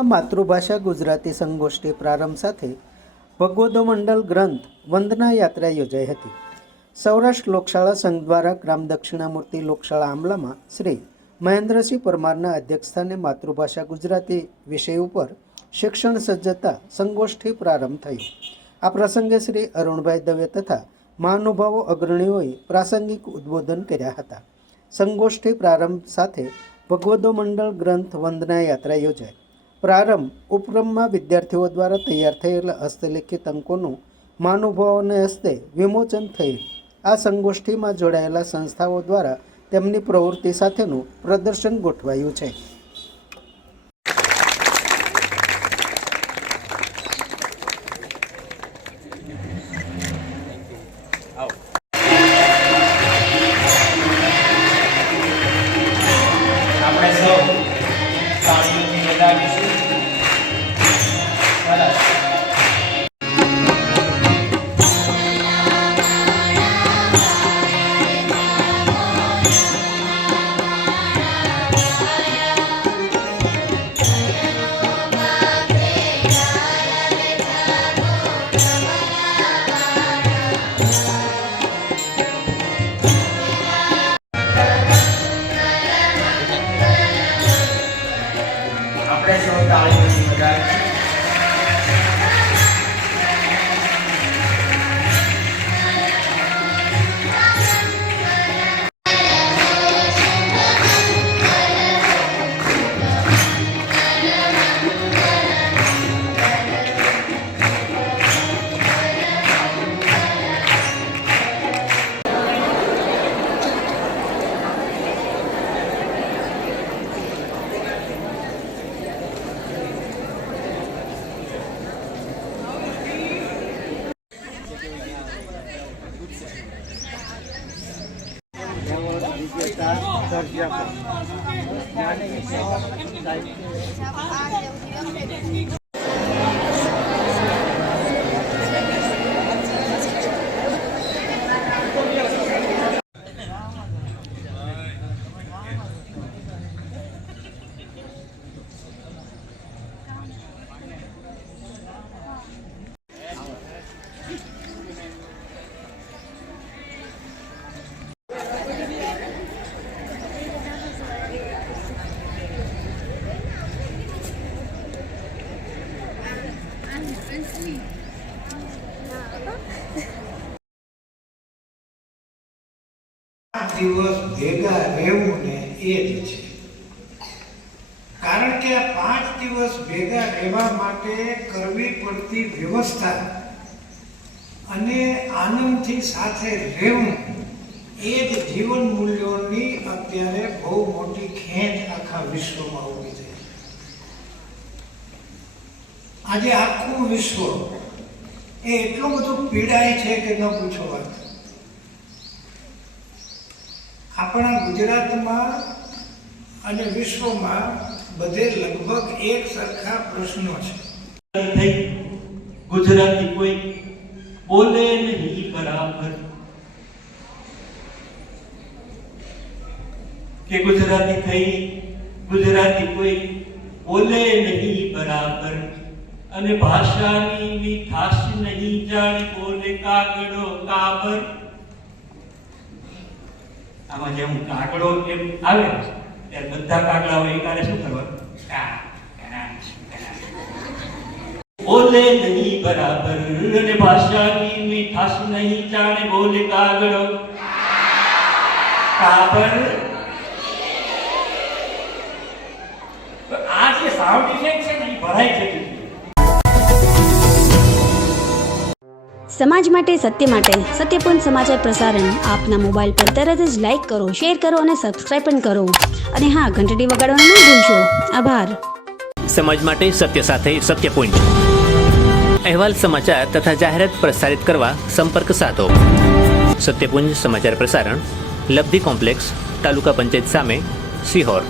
અમદાવાદમાં માતૃભાષા ગુજરાતી સંગોષ્ઠી પ્રારંભ સાથે ભગવદો મંડળ ગ્રંથ વંદના યાત્રા યોજાઈ હતી। સૌરાષ્ટ્ર લોકશાળા સંઘ દ્વારા ગ્રામ દક્ષિણામૂર્તિ લોકશાળા આંબલામાં શ્રી મહેન્દ્રસિંહ પરમારના અધ્યક્ષસ્થાને માતૃભાષા ગુજરાતી વિષય ઉપર શિક્ષણ સજ્જતા સંગોષ્ઠી પ્રારંભ થયો। આ પ્રસંગે શ્રી અરુણભાઈ દવે તથા મહાનુભાવો અગ્રણીઓએ પ્રાસંગિક ઉદ્બોધન કર્યા હતા। સંગોષ્ઠી પ્રારંભ સાથે ભગવદો મંડળ ગ્રંથ વંદના યાત્રા યોજાઈ। પ્રારંભ ઉપક્રમમાં વિદ્યાર્થીઓ દ્વારા તૈયાર થયેલા હસ્તલિખિત અંકોનું મહાનુભાવોને હસ્તે વિમોચન થયેલ। આ સંગોષ્ઠીમાં જોડાયેલા સંસ્થાઓ દ્વારા તેમની પ્રવૃત્તિ સાથેનું પ્રદર્શન ગોઠવાયું છે। દિવસ ભેગા રહેવું ને એ જ છે, કારણ કે આ 5 દિવસ ભેગા રહેવા માટે કરવી પડતી વ્યવસ્થા અને આનંદથી સાથે રહેવું એ જ જીવન મૂલ્યોની અત્યારે બહુ મોટી ખેંચ આખા વિશ્વમાં ઊભી છે। આજે આખું વિશ્વ એ એટલું બધું પીડાય છે કે ન પૂછો વાત। આપણા ગુજરાતમાં અને વિશ્વમાં બધે લગભગ એક સરખા પ્રશ્નો છે। ગુજરાતી કોઈ બોલે નહીં બરાબર, કે ગુજરાતી થઈ ગુજરાતી કોઈ બોલે નહીં બરાબર, અને ભાષાની મીઠાશ નહીં જાણે બોલે કાગડો કાબર। આમાં જેમ કાગડો એમ આવે ત્યારે બધા કાગડાઓ એકારે શું કરવાનું? બોલે નહીં બરાબર, અને ભાષાની મીઠાશ નહીં જાણે બોલે કાગડો કાબર। આ જે સાઉન્ડ ઇફેક્ટ છે ને એ ભરાય છે। સમાજ માટે સત્ય માટે સત્યપૂર્ણ સમાચાર પ્રસારણ આપના મોબાઈલ પર તરત જ લાઈક કરો, શેર કરો અને સબસ્ક્રાઇબ પણ કરો, અને હા, ઘંટડી વગાડવાનું ન ભૂલશો। આભાર। સમાજ માટે સત્ય સાથે સત્યપૂર્ણ અહેવાલ, સમાચાર તથા જાહેરાત પ્રસારિત કરવા સંપર્ક સાધો। સત્યપુંજ સમાચાર પ્રસારણ, લબ્ધિ કોમ્પ્લેક્સ, તાલુકા પંચાયત સામે, સિહોર।